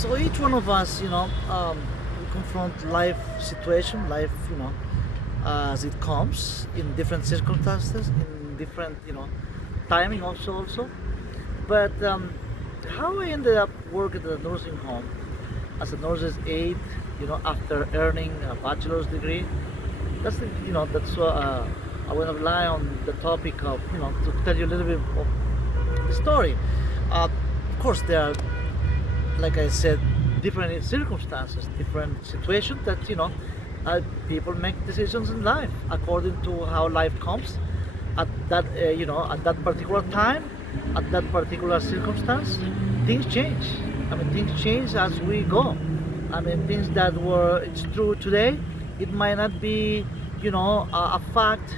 So each one of us, we confront life situation, life, as it comes in different circumstances, in different, timing also. But how I ended up working at a nursing home as a nurse's aide, after earning a bachelor's degree, that's I want to rely on the topic of, to tell you a little bit of the story. Of course, there are, like I said, different circumstances, different situations that people make decisions in life according to how life comes at that particular time, at that particular circumstance. Things change. I mean, things change as we go. I mean, things that were it's true today, it might not be a fact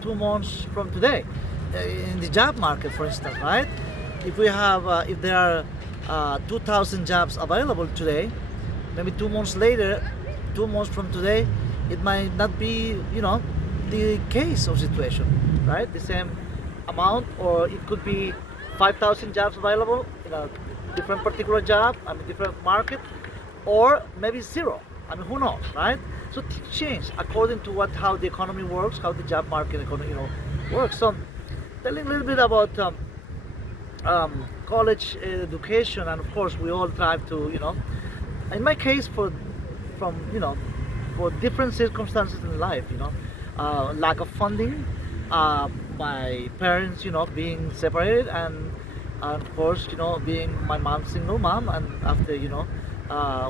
2 months from today. In the job market, for instance, right? If there are 2,000 jobs available today, maybe 2 months later, 2 months from today, it might not be the case or situation, right? The same amount, or it could be 5,000 jobs available in a different particular job, I mean different market, or maybe zero. I mean, who knows, right? So things change according to how the economy works, how the job market economy works. So telling a little bit about college education, and of course we all try to in my case, for different circumstances in life, lack of funding, my parents being separated, and of course being my mom single mom, and after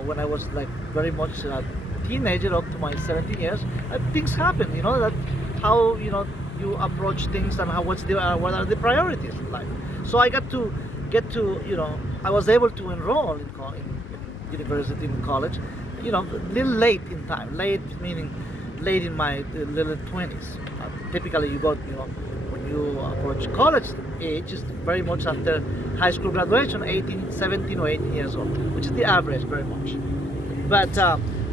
when I was like very much a teenager up to my 17 years, things happen, that how you approach things, and what are the priorities in life. So I got to get to I was able to enroll in university, in college, a little late in time. Late meaning late in my little 20s. Typically you go, when you approach college age, is very much after high school graduation, 18, 17 or 18 years old, which is the average very much. But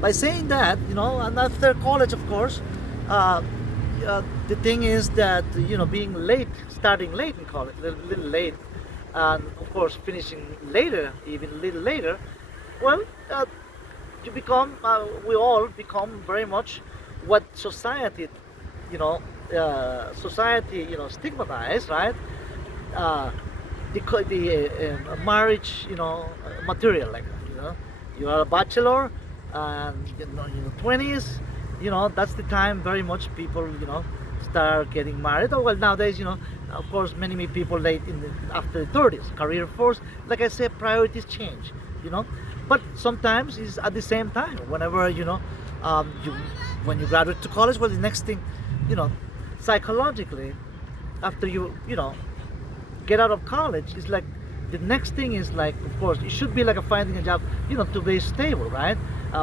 by saying that, and after college, of course, the thing is that being late, starting late in college, little late, and of course finishing later, even a little later, well, we all become very much what society, stigmatized, right? Uh, the marriage, material, like you are a bachelor, and 20s, that's the time very much people start getting married. Oh well, nowadays of course many people late after the 30s, career force, like I said, priorities change, but sometimes it's at the same time. Whenever you when you graduate to college, well, the next thing, you know psychologically, after you get out of college, is like the next thing is, like, of course it should be like a finding a job, to be stable, right?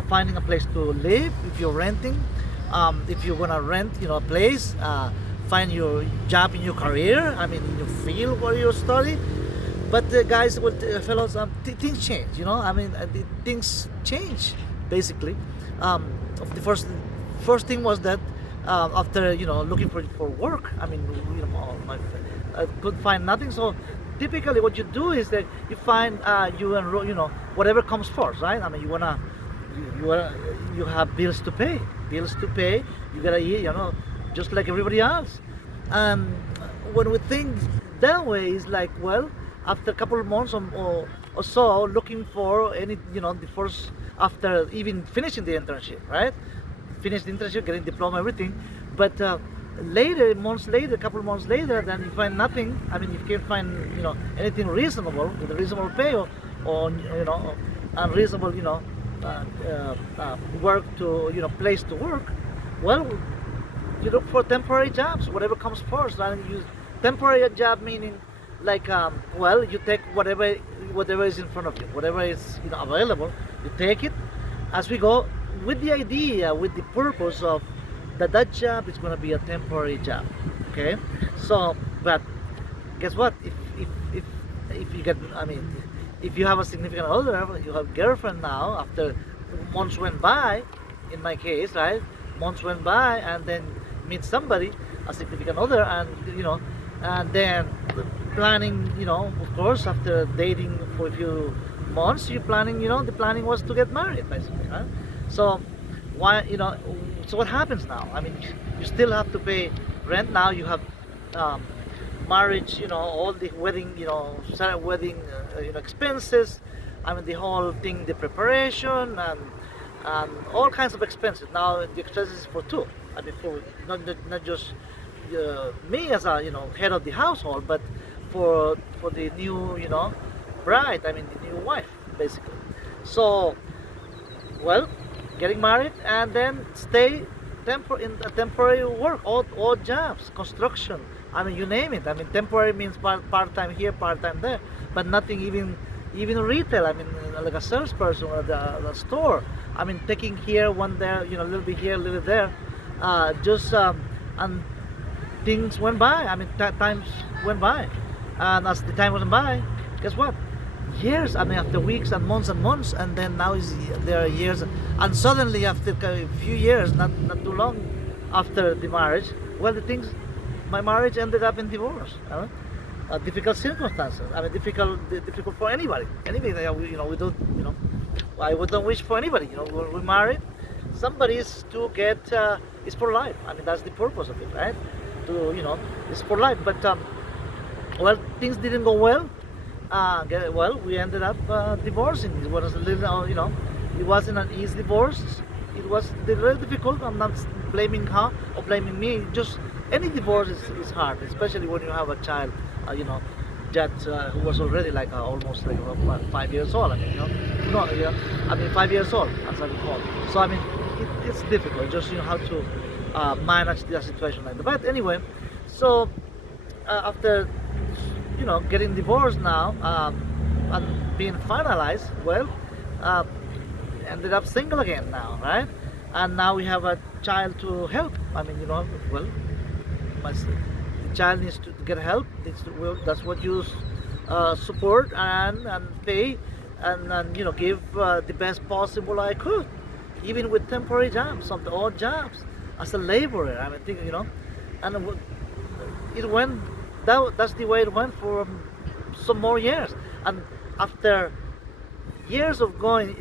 Finding a place to live if you're renting, if you're gonna rent a place, find your job in your career, I mean in your field where you study. But guys, fellows, things change, I mean, things change basically. The first thing was that, after looking for work, I mean, I could find nothing. So typically what you do is that you find, you enroll, whatever comes first, right? I mean, you have bills to pay, you gotta eat, just like everybody else. um, when we think that way, is like, well, after a couple of months or so, looking for any, the first, after even finishing the internship, right? Finish the internship, getting diploma, everything. But later, months later, a couple of months later, then you find nothing. I mean, you can't find, anything reasonable with a reasonable pay, or unreasonable, work to, place to work. Well, you look for temporary jobs, whatever comes first. And you temporary job meaning, like, well, you take whatever is in front of you, whatever is available, you take it as we go, with the idea, with the purpose of that job is going to be a temporary job. Okay, so, but guess what, if you get, I mean, if you have a significant other, you have girlfriend now, after months went by, in my case, right? Months went by, and then meet somebody, a significant other, and and then planning, of course, after dating for a few months you're planning, the planning was to get married, basically, right? So why, so what happens now? I mean, you still have to pay rent now. You have um, marriage, all the wedding, wedding, expenses. I mean, the whole thing, the preparation, and all kinds of expenses. Now the expenses for two. I mean, for not just me as a head of the household, but for the new bride. I mean, the new wife, basically. So, well, getting married and then stay in a temporary work, odd jobs, construction. I mean, you name it. I mean, temporary means part time here, part time there, but nothing even retail. I mean, like a salesperson at the store. I mean, taking here, one there, a little bit here, a little there. Just and things went by. I mean, times went by, and as the time went by, guess what? Years. I mean, after weeks and months, and then now there are years, and suddenly after a few years, not too long after the marriage, well, my marriage ended up in divorce. Difficult circumstances. I mean, difficult for anybody. Anybody, we don't, I wouldn't wish for anybody. When we marry, somebody is to get, it's for life. I mean, that's the purpose of it, right? It's for life. But well, things didn't go well. Well, we ended up divorcing. It was a little, it wasn't an easy divorce. It was very difficult. I'm not blaming her or blaming me. Just any divorce is hard, especially when you have a child, that who was already like almost like 5 years old. I mean, no, yeah, I mean 5 years old, as I recall. So I mean, it's difficult. Just how to manage the situation like that. But anyway, so after getting divorced now and being finalized, well, ended up single again now, right? And now we have a child to help. I mean, well, the child needs to get help. Well, that's what you support and pay and give the best possible I could, even with temporary jobs, some odd jobs as a laborer. I mean, and it went. That's the way it went for some more years. And after years of going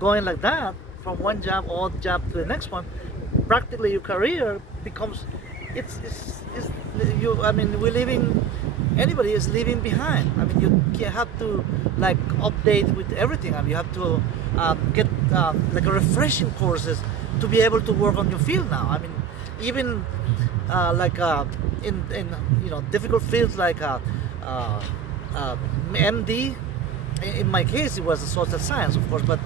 like that, from one job, odd job to the next one, practically your career becomes, it's you. I mean, anybody is leaving behind. I mean, you have to like update with everything. I mean, you have to get like a refreshing courses to be able to work on your field now. I mean, even like in difficult fields like MD. In my case, it was a social science, of course, but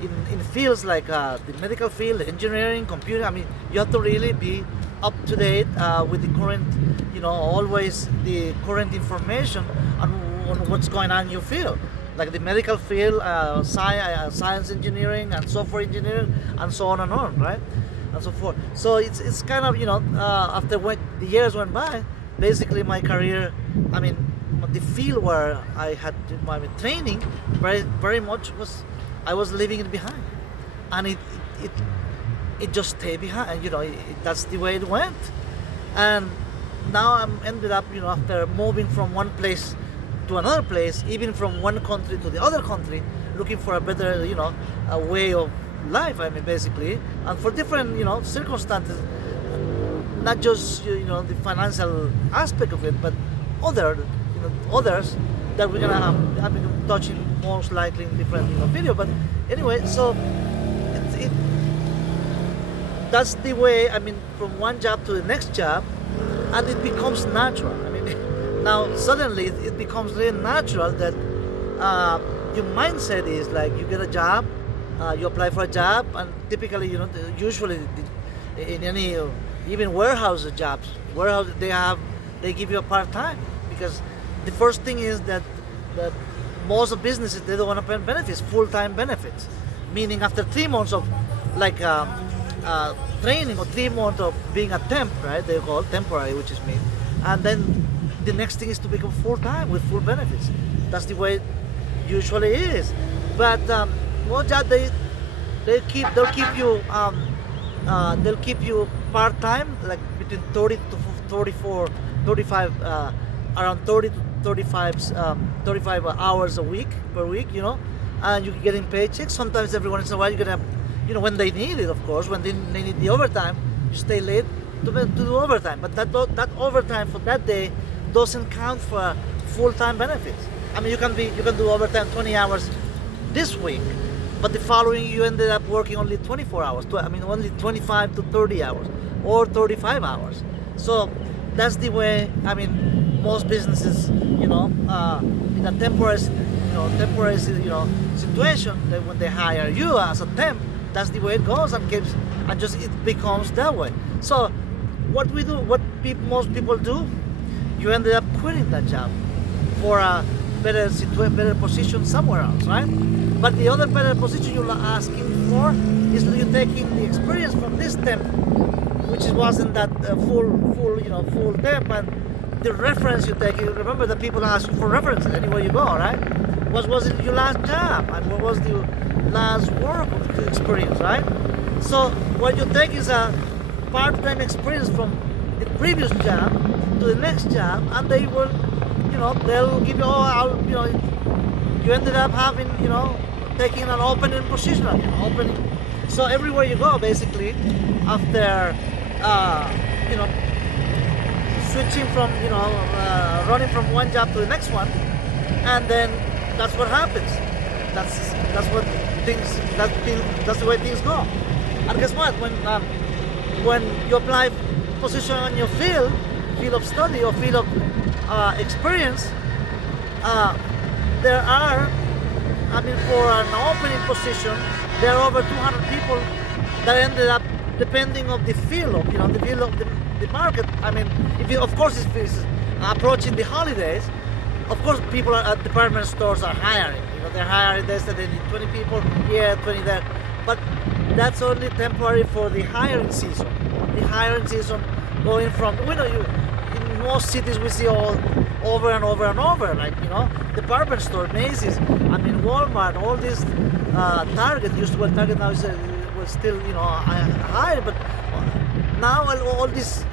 in fields like the medical field, engineering, computer. I mean, you have to really be up to date with the current, always the current information on what's going on in your field. Like the medical field, science engineering and software engineering, and so on and on, right? And so forth. So it's kind of after the years went by, basically my career, I mean, the field where I had my training very much I was leaving it behind, and it just stayed behind. That's the way it went, and now I'm ended up after moving from one place to another place, even from one country to the other country, looking for a better a way of life. I mean, basically, and for different circumstances, not just the financial aspect of it, but others that we're gonna have been touching most likely in different video. But anyway, so that's the way. I mean, from one job to the next job, and it becomes natural. I mean, now suddenly it becomes really natural that your mindset is like you get a job, you apply for a job, and typically usually in any even warehouse jobs, they give you a part time, because the first thing is that most of businesses, they don't want to pay benefits, full-time benefits, meaning after 3 months of like training or 3 months of being a temp, right? They call it temporary, which is me, and then the next thing is to become full-time with full benefits. That's the way it usually is. But most jobs they'll keep you part-time, like between 30 to 34, 35, around 30 to 35 hours a week per week, and you're getting paychecks. Sometimes every once in a while you're gonna, when they need it, of course, when they need the overtime, you stay late to do overtime. But that overtime for that day doesn't count for full-time benefits. I mean, you can do overtime 20 hours this week, but the following you ended up working only 24 hours. Only 25 to 30 hours or 35 hours. So that's the way. I mean, most businesses, in a temporary situation, that when they hire you as a temp, that's the way it goes, and it becomes that way. So what most people do, you ended up quitting that job for a better position somewhere else, right? But the other better position you're asking for is that you're taking the experience from this temp, which wasn't that full temp, and the reference you're taking. Remember that people ask for references anywhere you go, right? What was it your last job, and what was the last work experience, right? So what you take is a part-time experience from the previous job to the next job, and they will, they'll give you, you ended up having, taking an opening position, So everywhere you go, basically, after, switching from, running from one job to the next one, and then that's what happens. That's the way things go. And guess what? When you apply position on your field of study or field of experience, there are, for an opening position, there are over 200 people that ended up, depending on the field of, the field of the market. If it's approaching the holidays, of course, people at department stores are hiring. They're hiring. They said they need 20 people here, 20 there. But that's only temporary for the hiring season. The hiring season going from, in most cities we see all over and over and over, department store, Macy's, Walmart, all these, Target, Target now was still, higher, but now all these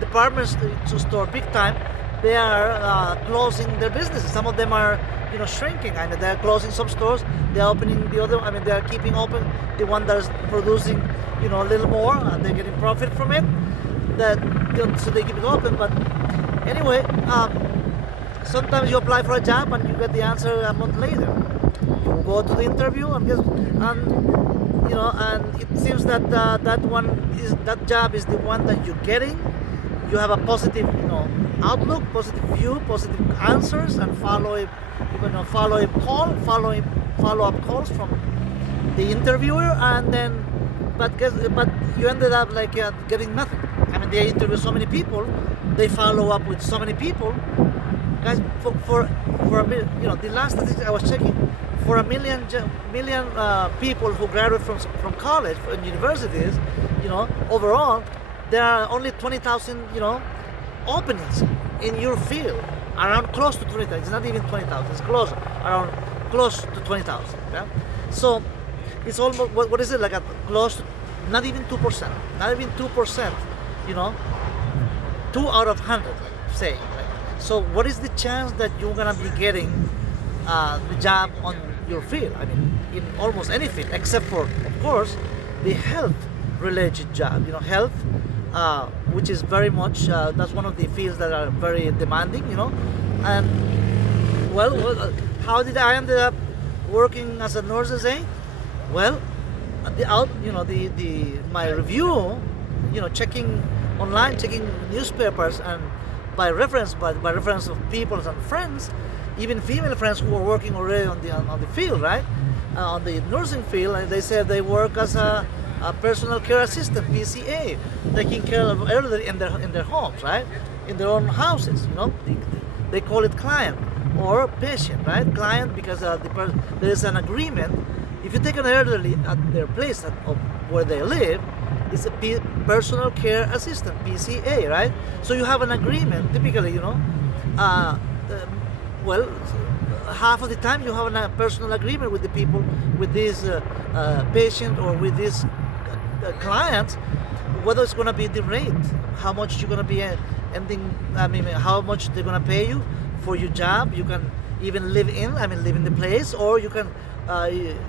department store, big time, they are closing their businesses. Some of them are, shrinking. They're closing some stores. They're opening the other. They're keeping open the one that's producing, a little more, and they're getting profit from it. So they keep it open. But anyway, sometimes you apply for a job and you get the answer a month later. You go to the interview and and it seems that that job is the one that you're getting. You have a positive, outlook, positive view, positive answers, and follow-up calls from the interviewer, and then, but you ended up getting nothing. They interview so many people, they follow up with so many people, guys. For the last statistics I was checking, for a million people who graduate from college and universities, overall, there are only 20,000, openings in your field, around close to 20,000. It's not even 20,000. It's close to 20,000. Yeah? So it's almost, what is it, close to, not even 2%, not even 2%. 2 out of 100, say. Right? So what is the chance that you're gonna be getting the job on your field? In almost any field, except for, of course, the health-related job. Health. Which is very much, that's one of the fields that are very demanding, and how did I end up working as a nurse's aide? Well, my review, checking online, checking newspapers, and by reference of people and friends, even female friends who are working already on the field, right, on the nursing field, and they said they work as a personal care assistant, PCA, taking care of elderly in their homes, right? In their own houses, They call it client or patient, right? Client, because there is an agreement. If you take an elderly at their place of where they live, it's a personal care assistant, PCA, right? So you have an agreement, typically, half of the time you have a personal agreement with the people, with this patient or with this clients, whether it's going to be the rate, how much you're going to be how much they're going to pay you for your job. You can even live in the place, or you can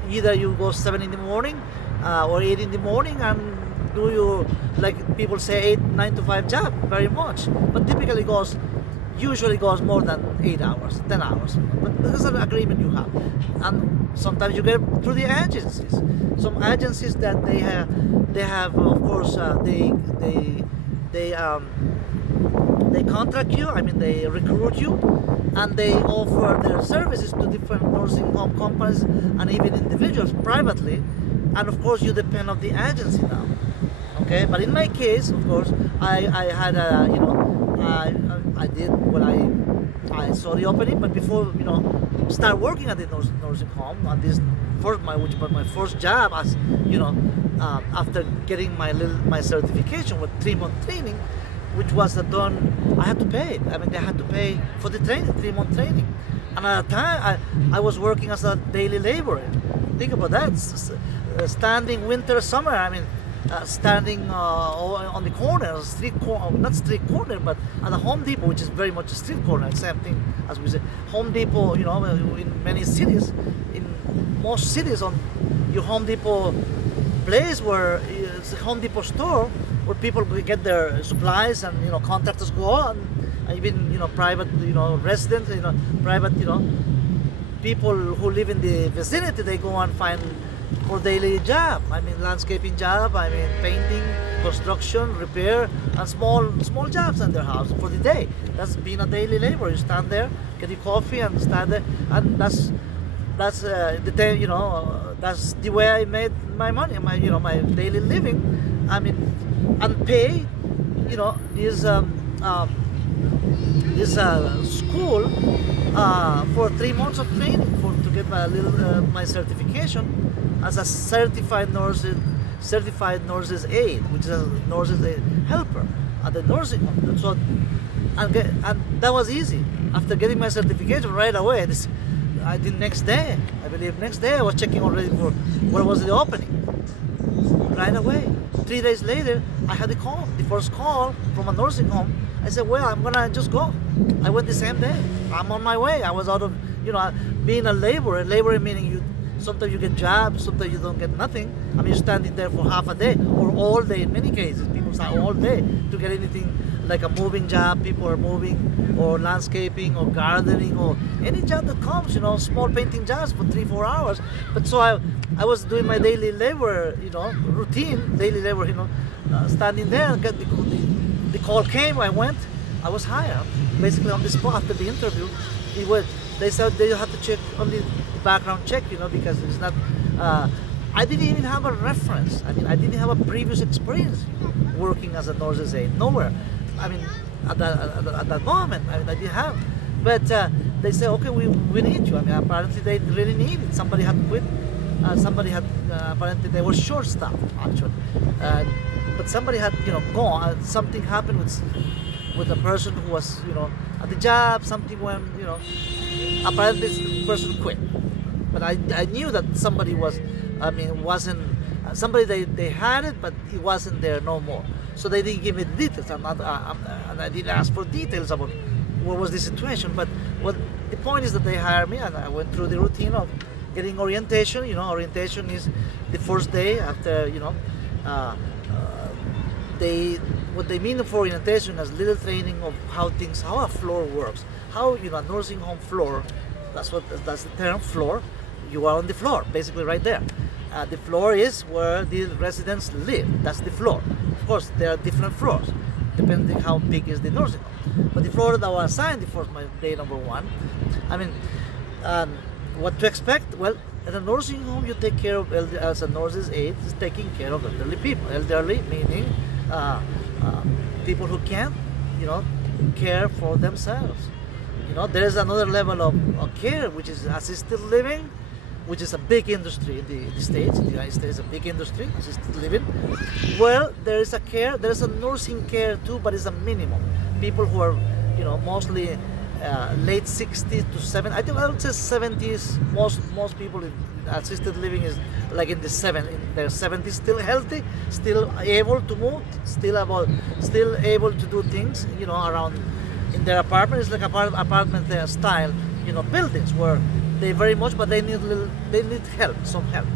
either you go 7 in the morning or 8 in the morning and do your, like people say, 9 to 5 job very much, but typically usually goes more than 8 hours, 10 hours. But this is an agreement you have. And sometimes you get through the agencies. Some agencies that they have of course, they contract you, they recruit you, and they offer their services to different nursing home companies and even individuals privately. And of course, you depend on the agency now. Okay, but in my case, of course, I had I did when I saw the opening, but before start working at the nursing home, and this which was my first job, as after getting my certification with 3-month training, which was done, I had to pay. They had to pay for the training, 3-month training, and at the time I was working as a daily laborer. Think about that, standing winter, summer. Standing on the corner, not street corner, but at the Home Depot, which is very much a street corner, same thing as we say. Home Depot, in many cities, in most cities, on your Home Depot place where it's a Home Depot store where people get their supplies, and contractors go on, and even private residents, private people who live in the vicinity, they go and find for daily job. Landscaping job, painting, construction, repair, and small jobs in their house for the day. That's being a daily laborer. You stand there, get your coffee, and stand there, and that's the day. That's the way I made my money, my daily living. And pay, this school for 3 months of training to get my certification as a certified nurse's aide, which is a nurse's aide helper at the nursing home. So, and that was easy. After getting my certification right away, I did next day. I believe next day I was checking already for where was the opening. Right away. 3 days later, I had the first call from a nursing home. I said, well, I'm gonna just go. I went the same day. I'm on my way. I was out of, being a laborer. Laborer meaning sometimes you get jobs, sometimes you don't get nothing. You're standing there for half a day or all day. In many cases, people stay all day to get anything like a moving job. People are moving, or landscaping, or gardening, or any job that comes. Small painting jobs for 3-4 hours. But so I was doing my daily labor, routine, daily labor, standing there. And the call came. I went. I was hired basically on the spot after the interview. They said they had to check only the background check, because it's not. I didn't even have a reference. I didn't have a previous experience working as a nurse's aide. Nowhere. At that moment, I didn't have. But they said, okay, we need you. Apparently they really needed. Somebody had quit. Somebody had apparently they were short-staffed actually. But somebody had gone. Something happened with a person who was at the job. Something went apparently this person quit. But I knew that somebody wasn't somebody they had it, but it wasn't there no more. So they didn't give me the details. And I didn't ask for details about what was the situation. But the point is that they hired me, and I went through the routine of getting orientation. Orientation is the first day after what they mean for orientation is little training of how a floor works, how a nursing home floor. That's the term, floor. You are on the floor, basically right there. The floor is where the residents live. That's the floor. Of course, there are different floors depending how big is the nursing home. But the floor that I was assigned for my day number 1, what to expect? Well, at a nursing home, you take care of as a nurse's aide is taking care of elderly people. Elderly meaning people who can't, care for themselves. There is another level of care, which is assisted living, which is a big industry in the States. In the United States, a big industry, assisted living. Well, there is a nursing care too, but it's a minimum. People who are, mostly late 60s to 70s. I would say 70s. Most people in assisted living is like in their 70s, still healthy, still able to move, still able to do things, around in their apartment. It's like apartment style, buildings where they very much, but they need help, some help.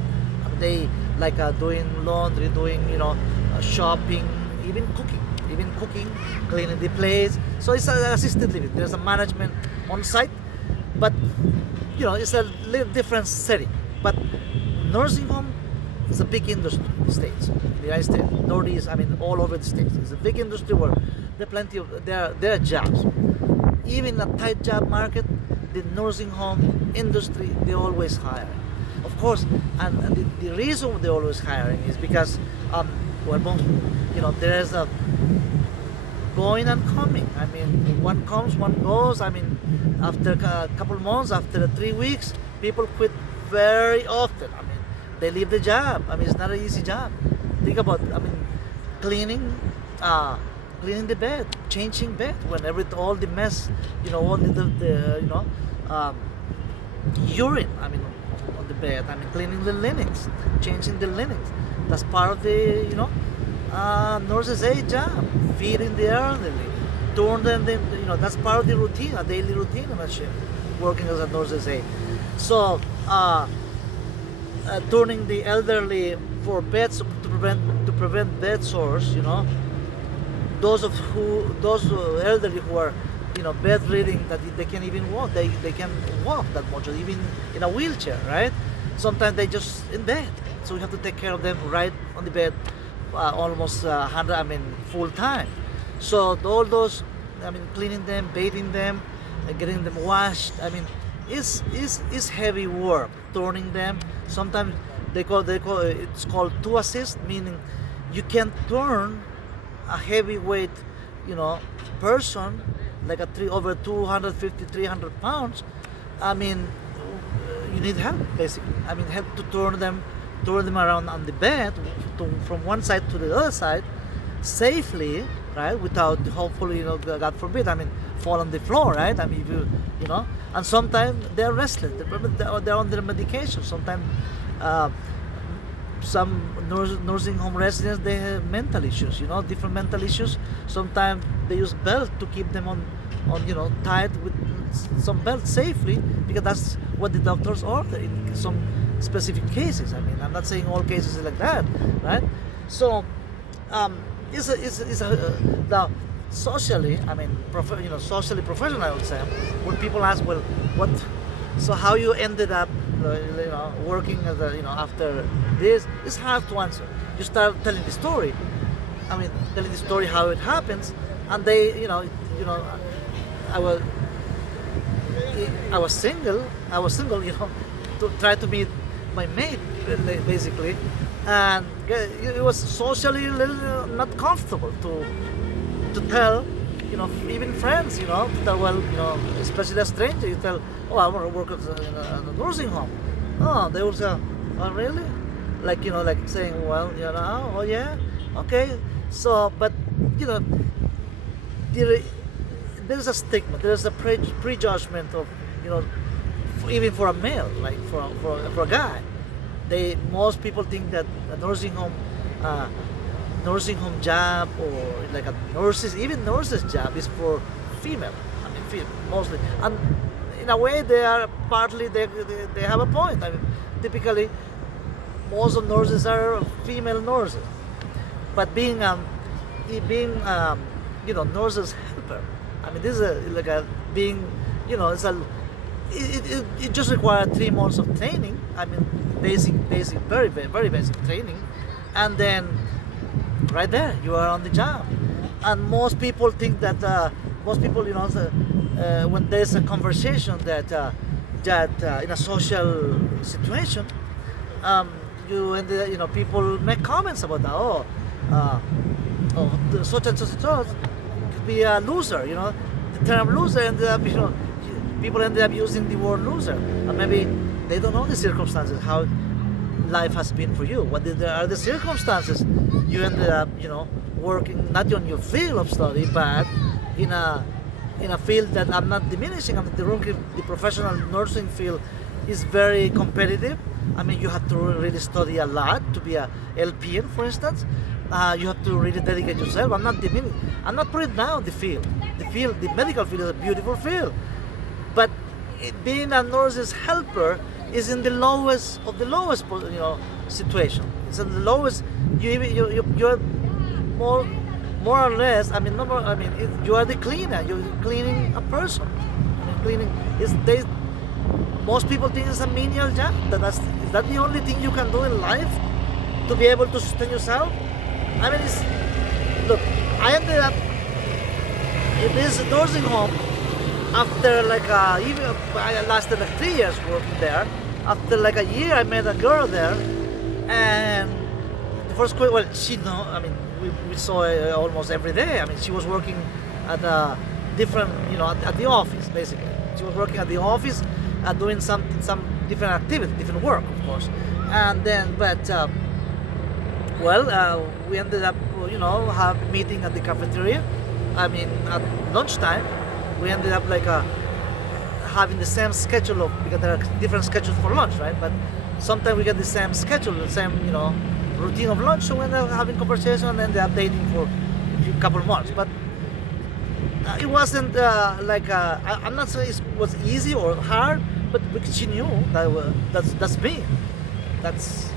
I mean, they like doing laundry, doing shopping, even cooking, cleaning the place. So it's assisted living. There's a management on site, but it's a little different setting. But nursing home is a big industry in the States, in the United States, Northeast, I mean all over the States. It's a big industry where there are jobs. Even in a tight job market, the nursing home industry, they always hire. Of course, and the reason they're always hiring is because well, there's a going and coming. I mean, one comes, one goes. I mean, after a couple months, after 3 weeks, people quit very often. I mean, they leave the job. I mean, it's not an easy job. Think about, I mean, cleaning, cleaning the bed, changing bed when all the mess, all um, urine. I mean, on the bed. I mean, cleaning the linens, changing the linens. That's part of the, nurse's aide job. Feeding the elderly, turn them, that's part of the routine, a daily routine on a shift, working as a nurse's aide. So, turning the elderly for beds to prevent bed sores. Those elderly who are bedridden, that they can't even walk. They can't walk that much, or even in a wheelchair, right? Sometimes they just in bed, so we have to take care of them right on the bed, almost 100. I mean, full time. So all those, I mean, cleaning them, bathing them, getting them washed. I mean, it's heavy work. Turning them. Sometimes it's called to assist, meaning you can turn a heavyweight, person like over 250, 300 pounds. I mean, you need help basically. I mean, help to turn them around on the bed from one side to the other side safely, right? Without, hopefully, God forbid, I mean, fall on the floor, right? I mean, if and sometimes they're restless. They're on their medication. Sometimes some nursing home residents, they have mental issues, different mental issues. Sometimes they use belt to keep them on tied with some belt safely, because that's what the doctors order in some specific cases. I mean, I'm not saying all cases like that, right? So, now socially, I mean, socially professional, I would say, when people ask, well, so how you ended up, working as after this, it's hard to answer. You start telling the story. I mean, telling the story how it happens, and they, I was single, to try to meet my mate, basically, and it was socially a little not comfortable to tell, even friends, to tell, well, especially a stranger, you tell, oh, I want to work at a nursing home. Oh, they will say, oh, really? Like, like saying, well, oh yeah, okay. So, but, there's a stigma, there's a prejudgment of, even for a male, like for a guy. Most people think that a nursing home job, or like a nurse's job, is for female. I mean, mostly, and in a way they are partly, they have a point. I mean, typically most of nurses are female nurses, but being nurses helper. I mean, this is like a being, it just requires 3 months of training. I mean, basic, very, very, very basic training, and then right there you are on the job. And most people think that when there's a conversation that in a social situation, people make comments about that. Such and such could be a loser. The term loser ended up, people ended up using the word loser, and maybe they don't know the circumstances, how life has been for you. What are the circumstances you ended up, working not on your field of study, but in a field that I'm not diminishing. I mean, the professional nursing field is very competitive. I mean, you have to really study a lot to be a LPN, for instance. You have to really dedicate yourself. I'm not putting down the field. The field, the medical field, is a beautiful field. But being a nurse's helper is in the lowest of the lowest, situation. It's in the lowest. You're more more or less. I mean, number. I mean, you are the cleaner. You're cleaning a person. I mean, cleaning is they. Most people think it's a menial job. Is that the only thing you can do in life to be able to sustain yourself? I mean, look. I ended up in this nursing home after like even I lasted like 3 years working there. After like a year, I met a girl there, and the first question, well, she know. I mean, we saw her almost every day. I mean, she was working at a different, at the office basically. She was working at the office, doing some different activity, different work, of course. And then, but we ended up, have meeting at the cafeteria. I mean, at lunchtime, we ended up like having the same schedule because there are different schedules for lunch, right? But sometimes we get the same schedule, the same, routine of lunch. So we ended up having conversation and then they're updating for a couple of months. But it wasn't I'm not saying it was easy or hard, but because she knew that that's me. That's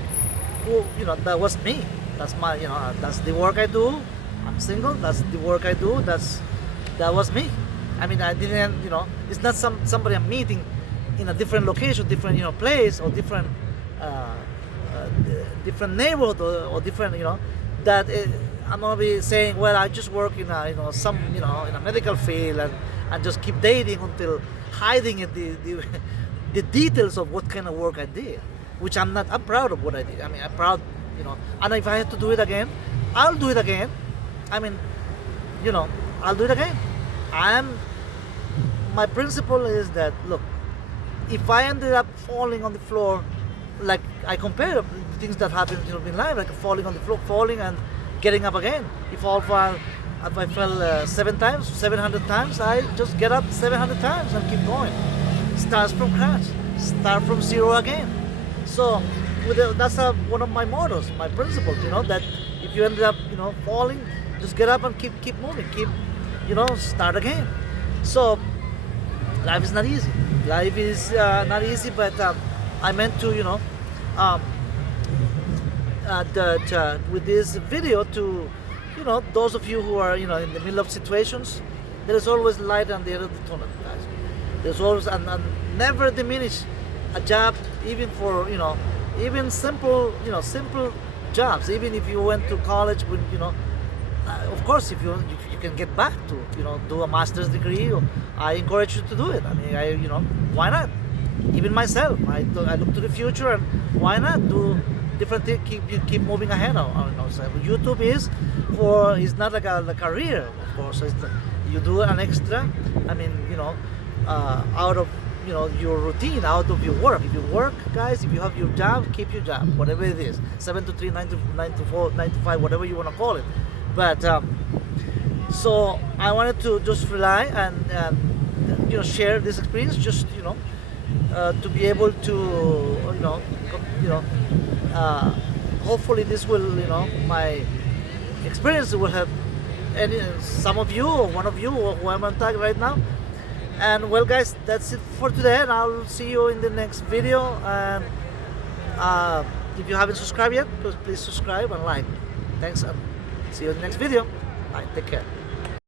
that was me. That's my, that's the work I do. I'm single. That's the work I do. That was me. I mean, I didn't, it's not somebody I'm meeting in a different location, different, place, or different, different neighborhood, or different, that I'm gonna be saying, well, I just work in a, in a medical field, and just keep dating until hiding the details of what kind of work I did, which I'm proud of what I did. I mean, I'm proud, and if I had to do it again, I'll do it again. I mean, I'll do it again. My principle is that, look, if I ended up falling on the floor, like I compare things that happen in life, like falling on the floor, falling and getting up again. If I fell 700 times, I just get up 700 times and keep going. Start from scratch, start from zero again. So that's one of my mottos, my principles. That if you ended up, falling, just get up and keep moving, start again. So life is not easy. Life is not easy, but I meant to, with this video to, those of you who are, in the middle of situations, there is always light on the end of the tunnel, guys. There's always, and never diminish a job, even for, even simple, simple jobs. Even if you went to college, when, of course, if you can get back to, do a master's degree, I encourage you to do it. I mean, why not? Even myself, I look to the future, and why not do different things? Keep moving ahead. So YouTube is not like a career, of course. You do an extra. I mean, out of your routine, out of your work. If you work, guys, if you have your job, keep your job, whatever it is, 7 to 3, 9 to 4, 9 to 5, whatever you want to call it. But so I wanted to just rely and share this experience, just to be able to hopefully this will my experience will help some of you, or one of you, or who I'm on tag right now. And well, guys, that's it for today, and I'll see you in the next video. And if you haven't subscribed yet, please subscribe and like. Thanks, and see you in the next video. Bye. Take care.